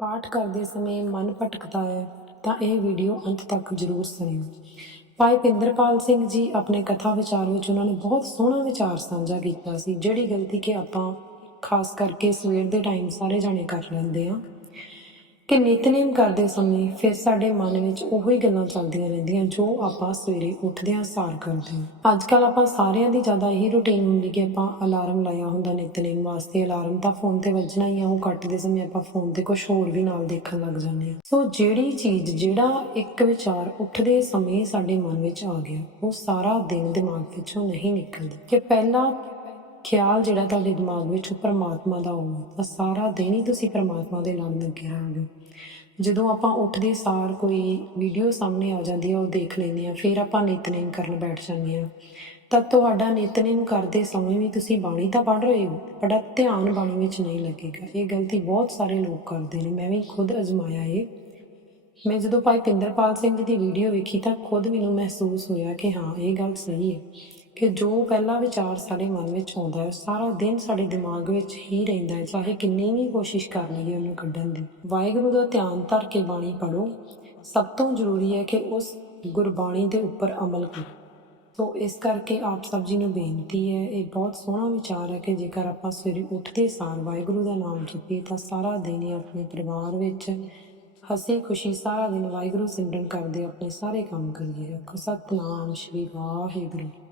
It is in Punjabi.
ਪਾਠ ਕਰਦੇ ਸਮੇਂ ਮਨ ਭਟਕਦਾ ਹੈ, ਤਾਂ ਇਹ ਵੀਡੀਓ ਅੰਤ ਤੱਕ ਜ਼ਰੂਰ ਸੁਣਿਓ। ਭਾਈ ਪਿੰਦਰਪਾਲ ਸਿੰਘ ਜੀ ਆਪਣੇ ਕਥਾ ਵਿਚਾਰ ਵਿੱਚ ਉਹਨਾਂ ਨੇ ਬਹੁਤ ਸੋਹਣਾ ਵਿਚਾਰ ਸਾਂਝਾ ਕੀਤਾ ਸੀ, ਜਿਹੜੀ ਗਲਤੀ ਕਿ ਆਪਾਂ ਖਾਸ ਕਰਕੇ ਸਵੇਰ ਦੇ ਟਾਈਮ ਸਾਰੇ ਜਾਣੇ ਕਰ ਲੈਂਦੇ ਆ ਕਿ ਨਿਤਨੇਮ ਕਰਦੇ ਸਮੇਂ ਫਿਰ ਸਾਡੇ ਮਨ ਵਿੱਚ ਉਹੋ ਗੱਲਾਂ ਚੱਲਦੀਆਂ ਰਹਿੰਦੀਆਂ ਜੋ ਆਪਾਂ ਸਵੇਰੇ ਉੱਠਦਿਆਂ ਸਾਰ ਕਰਦੇ ਹਾਂ। ਅੱਜ ਕੱਲ ਆਪਾਂ ਸਾਰਿਆਂ ਦੀ ਜ਼ਿਆਦਾ ਇਹੀ ਰੁਟੀਨ ਹੁੰਦੀ ਕਿ ਆਪਾਂ ਅਲਾਰਮ ਲਾਇਆ ਹੁੰਦਾ ਨਿਤਨੇਮ ਵਾਸਤੇ। ਅਲਾਰਮ ਤਾਂ ਫੋਨ ਤੇ ਵੱਜਣਾ ਹੀ ਆ, ਉਹ ਕੱਟਦੇ ਸਮੇਂ ਆਪਾਂ ਫੋਨ ਤੇ ਕੁਝ ਹੋਰ ਵੀ ਨਾਲ ਦੇਖਣ ਲੱਗ ਜਾਂਦੇ ਹਾਂ। ਸੋ ਜਿਹੜੀ ਚੀਜ਼, ਜਿਹੜਾ ਇੱਕ ਵਿਚਾਰ ਉੱਠਦੇ ਸਮੇਂ ਸਾਡੇ ਮਨ ਵਿੱਚ ਆ ਗਿਆ, ਉਹ ਸਾਰਾ ਦਿਨ ਦਿਮਾਗ ਵਿੱਚੋਂ ਨਹੀਂ ਨਿਕਲਦਾ। ਕਿ ਪਹਿਲਾਂ ਖਿਆਲ ਜਿਹੜਾ ਤੁਹਾਡੇ ਦਿਮਾਗ ਵਿੱਚ ਉਹ ਪਰਮਾਤਮਾ ਦਾ ਹੋਵੇ ਤਾਂ ਸਾਰਾ ਦਿਨ ਹੀ ਤੁਸੀਂ ਪਰਮਾਤਮਾ ਦੇ ਨਾਲ ਲੱਗੇ ਰਹੋਗੇ ਜਦੋਂ ਆਪਾਂ ਉੱਠਦੇ ਸਾਰ ਕੋਈ ਵੀਡੀਓ ਸਾਹਮਣੇ ਆ ਜਾਂਦੀ ਹੈ ਉਹ ਦੇਖ ਲੈਂਦੇ ਆ, ਫਿਰ ਆਪਾਂ ਨਿਤਨੇਮ ਕਰਨ ਬੈਠ ਜਾਂਦੇ ਆ। ਤਾਂ ਤੁਹਾਡਾ ਨਿਤਨੇਮ ਕਰਦੇ ਸਮੇਂ ਵੀ ਤੁਸੀਂ ਬਾਣੀ ਤਾਂ ਪੜ੍ਹ ਰਹੇ ਹੋ ਬੜਾ ਧਿਆਨ ਬਾਣੀ ਵਿੱਚ ਨਹੀਂ ਲੱਗੇਗਾ। ਇਹ ਗਲਤੀ ਬਹੁਤ ਸਾਰੇ ਲੋਕ ਕਰਦੇ ਨੇ, ਮੈਂ ਵੀ ਖੁਦ ਅਜਮਾਇਆ ਏ। ਮੈਂ ਜਦੋਂ ਭਾਈ ਪਿੰਦਰਪਾਲ ਸਿੰਘ ਦੀ ਵੀਡੀਓ ਵੇਖੀ ਤਾਂ ਖੁਦ ਮੈਨੂੰ ਮਹਿਸੂਸ ਹੋਇਆ ਕਿ ਹਾਂ, ਇਹ ਗੱਲ ਸਹੀ ਹੈ ਕਿ ਜੋ ਪਹਿਲਾ ਵਿਚਾਰ ਸਾਡੇ ਮਨ ਵਿੱਚ ਆਉਂਦਾ ਹੈ ਸਾਰਾ ਦਿਨ ਸਾਡੇ ਦਿਮਾਗ ਵਿੱਚ ਹੀ ਰਹਿੰਦਾ ਹੈ, ਚਾਹੇ ਕਿੰਨੀ ਵੀ ਕੋਸ਼ਿਸ਼ ਕਰ ਲਈਏ ਉਹਨੂੰ ਕੱਢਣ ਦੀ। ਵਾਹਿਗੁਰੂ ਦਾ ਧਿਆਨ ਧਰ ਕੇ ਬਾਣੀ ਪੜੋ ਸਭ ਤੋਂ ਜ਼ਰੂਰੀ ਹੈ ਕਿ ਉਸ ਗੁਰਬਾਣੀ ਦੇ ਉੱਪਰ ਅਮਲ ਕਰੋ। ਸੋ ਇਸ ਕਰਕੇ ਆਪ ਸਭ ਜੀ ਨੂੰ ਬੇਨਤੀ ਹੈ, ਇਹ ਬਹੁਤ ਸੋਹਣਾ ਵਿਚਾਰ ਹੈ ਕਿ ਜੇਕਰ ਆਪਾਂ ਸਵੇਰੇ ਉੱਠਦੇ ਸਾਰ ਵਾਹਿਗੁਰੂ ਦਾ ਨਾਮ ਜਪੀਏ, ਤਾਂ ਸਾਰਾ ਦਿਨ ਹੀ ਆਪਣੇ ਪਰਿਵਾਰ ਵਿੱਚ ਹਸੀ ਖੁਸ਼ੀ ਸਾਰਾ ਦਿਨ ਵਾਹਿਗੁਰੂ ਸਿਮਰਨ ਕਰਦੇ, ਆਪਣੇ ਸਾਰੇ ਕੰਮ ਕਰੀਏ। ਸਤਨਾਮ ਸ਼੍ਰੀ ਵਾਹਿਗੁਰੂ।